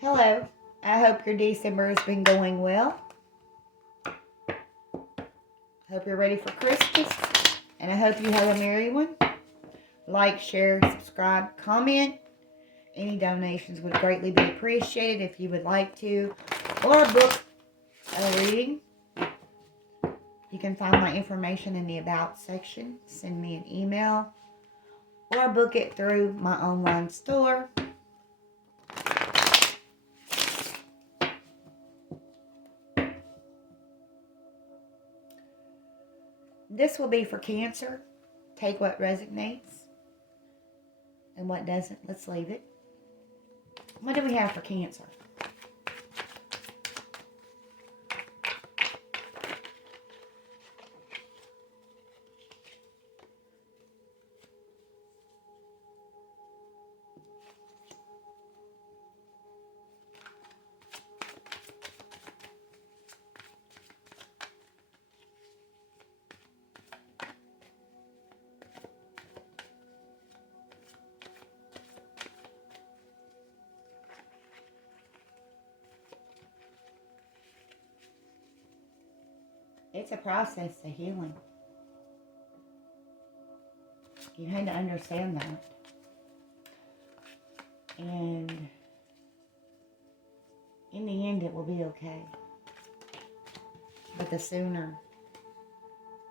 Hello, I hope your December has been going well. Hope you're ready for Christmas, and I hope you have a merry one. Like, share, subscribe, comment. Any donations would greatly be appreciated if you would like to, or book a reading. You can find my information in the About section. Send me an email, or book it through my online store. This will be for Cancer. Take what resonates, and what doesn't, let's leave it. What do we have for Cancer? It's a process of healing. You had to understand that. And in the end, it will be okay. But the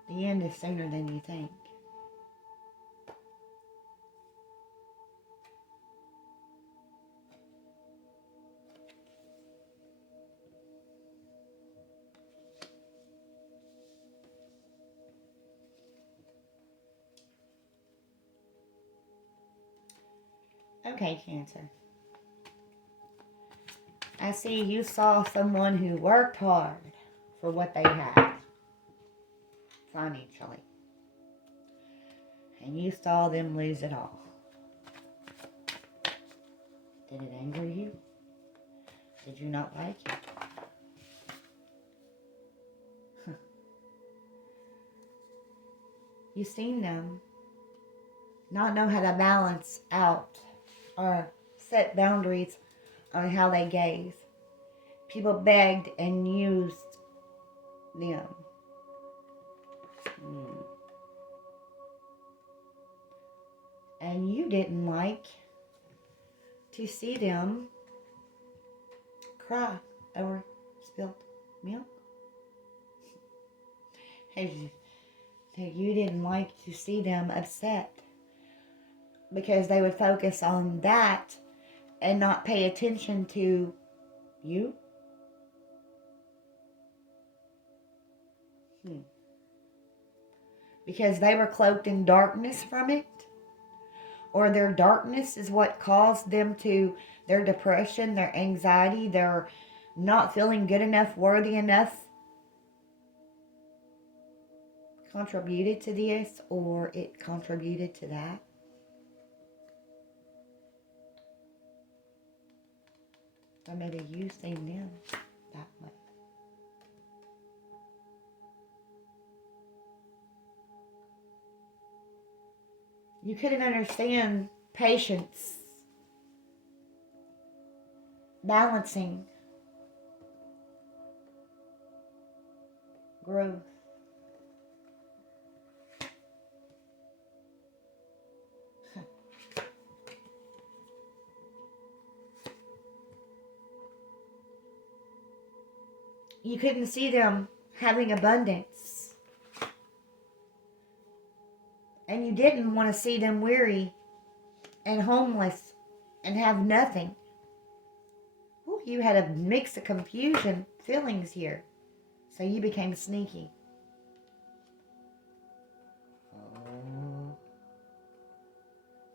end is sooner than you think. Okay, Cancer. I see you saw someone who worked hard for what they had financially. And you saw them lose it all. Did it anger you? Did you not like it? You seen them not know how to balance out or set boundaries on how they gave. People begged and used them. And you didn't like to see them cry over spilled milk. You didn't like to see them upset because they would focus on that and not pay attention to you. Because they were cloaked in darkness from it, or their darkness is what caused them to their depression, their anxiety, their not feeling good enough, worthy enough, contributed to this, or it contributed to that. Or maybe you've seen them that way. You couldn't understand patience, balancing, growth. You couldn't see them having abundance. And you didn't want to see them weary and homeless and have nothing. Ooh, you had a mix of confusion feelings here. So you became sneaky.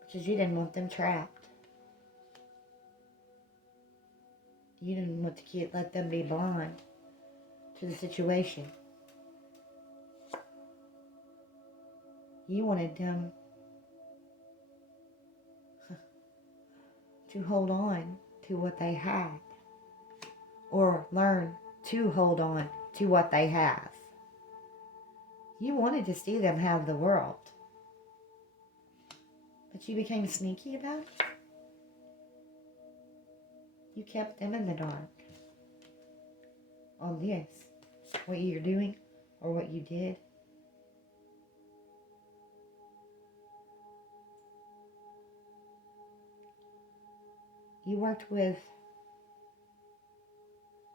Because you didn't want them trapped. You didn't want to let them be blind to the situation. You wanted them to hold on to what they had, or learn to hold on to what they have. You wanted to see them have the world, but you became sneaky about it. You kept them in the dark on this. What you're doing or what you did. You worked with,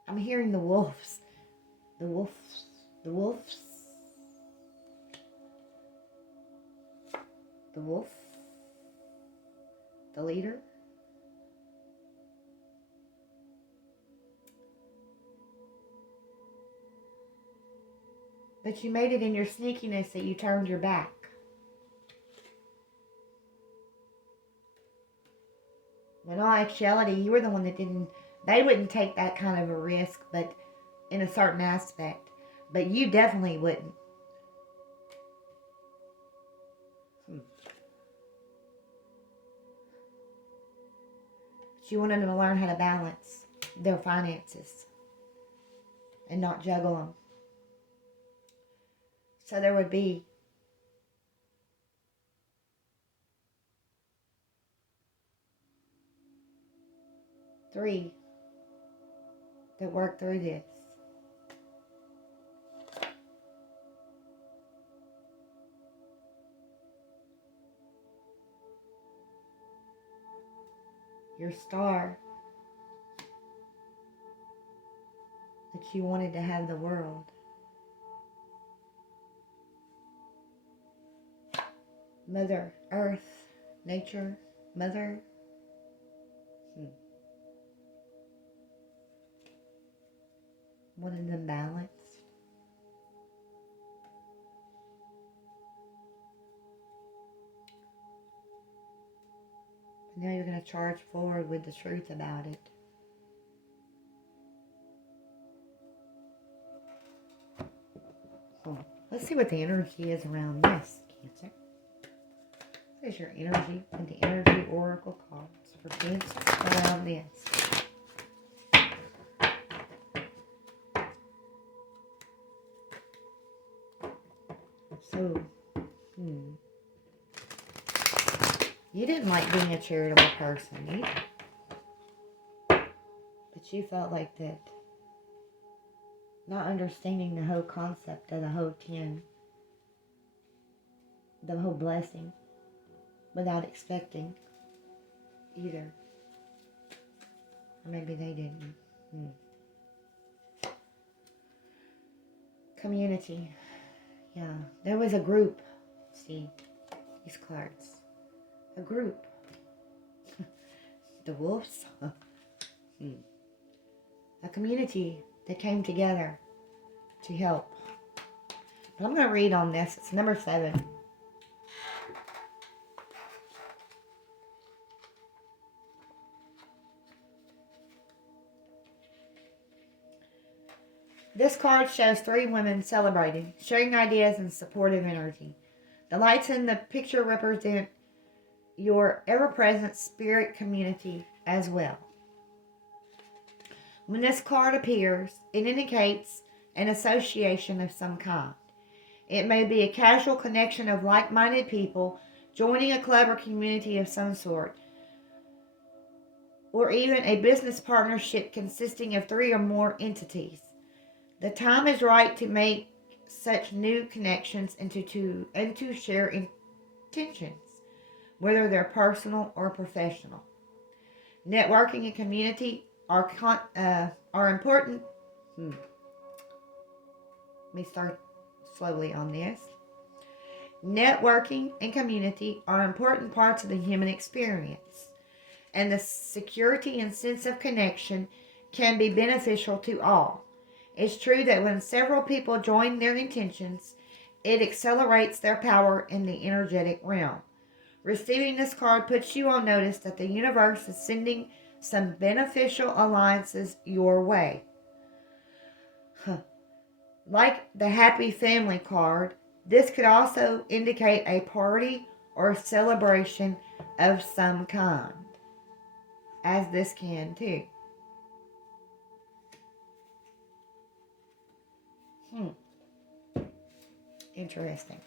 I'm hearing the wolves. The wolves. The wolves. The wolf. The leader. But you made it in your sneakiness that you turned your back. In all actuality, you were the one that didn't, they wouldn't take that kind of a risk, but in a certain aspect. But you definitely wouldn't. But you wanted them to learn how to balance their finances and not juggle them. So there would be three that work through this. Your star that you wanted to have the world. Mother Earth, nature, mother. Wanted them balanced. Now you're going to charge forward with the truth about it. Let's see what the energy is around this, Cancer. What is your energy and the energy oracle cards for Cancer around this? So, you didn't like being a charitable person either. But you felt like that, not understanding the whole concept of the whole 10, the whole blessing, without expecting either. Or maybe they didn't. Community. Yeah, there was a group. See, these cards. A group. The wolves. A community that came together to help. But I'm going to read on this. It's number 7. This card shows 3 women celebrating, sharing ideas and supportive energy. The lights in the picture represent your ever-present spirit community as well. When this card appears, it indicates an association of some kind. It may be a casual connection of like-minded people joining a club or community of some sort, or even a business partnership consisting of 3 or more entities. The time is right to make such new connections and to share intentions, whether they're personal or professional. Networking and community are important. Let me start slowly on this. Networking and community are important parts of the human experience, and the security and sense of connection can be beneficial to all. It's true that when several people join their intentions, it accelerates their power in the energetic realm. Receiving this card puts you on notice that the universe is sending some beneficial alliances your way. Like the happy family card, this could also indicate a party or celebration of some kind, as this can too. Interesting.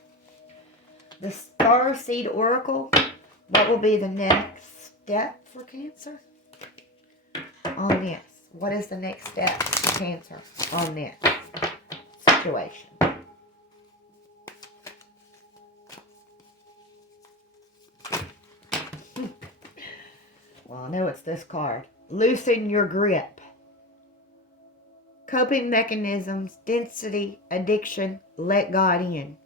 The Star Seed Oracle, what will be the next step for Cancer on this? What is the next step for Cancer on this situation? Well, I know it's this card. Loosen your grip. Coping mechanisms, density, addiction, let God in.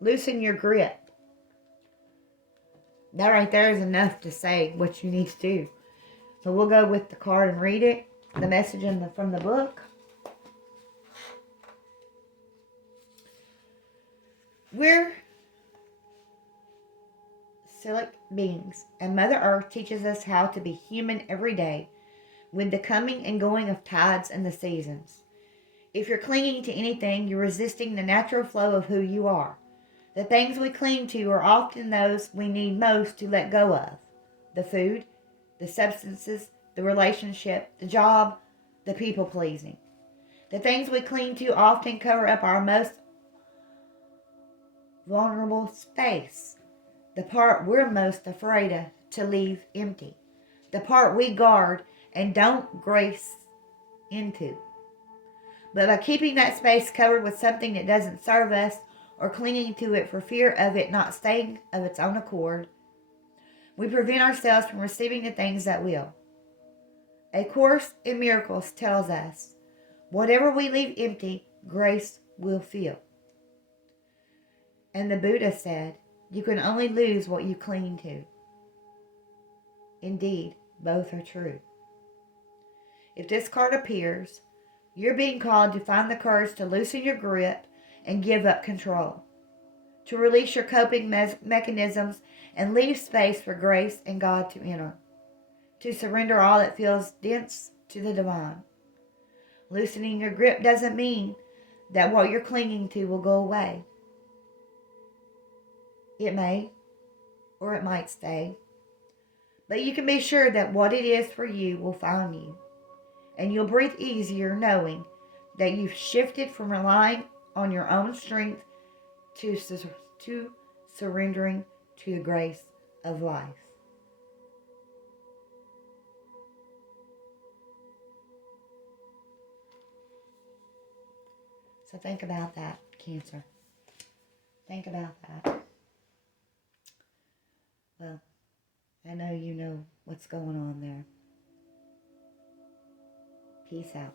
Loosen your grip. That right there is enough to say what you need to do. So we'll go with the card and read it. The message from the book. We're Silic beings, and Mother Earth teaches us how to be human every day with the coming and going of tides and the seasons. If you're clinging to anything, you're resisting the natural flow of who you are. The things we cling to are often those we need most to let go of. The food, the substances, the relationship, the job, the people pleasing. The things we cling to often cover up our most vulnerable space. The part we're most afraid of to leave empty. The part we guard and don't grace into. But by keeping that space covered with something that doesn't serve us or clinging to it for fear of it not staying of its own accord, we prevent ourselves from receiving the things that will. A Course in Miracles tells us, whatever we leave empty, grace will fill. And the Buddha said, you can only lose what you cling to. Indeed, both are true. If this card appears, you're being called to find the courage to loosen your grip and give up control, to release your coping mechanisms and leave space for grace and God to enter, to surrender all that feels dense to the divine. Loosening your grip doesn't mean that what you're clinging to will go away. It may, or it might stay, but you can be sure that what it is for you will find you, and you'll breathe easier knowing that you've shifted from relying on your own strength to surrendering to the grace of life. So think about that, Cancer. Think about that. Well, I know you know what's going on there. Peace out.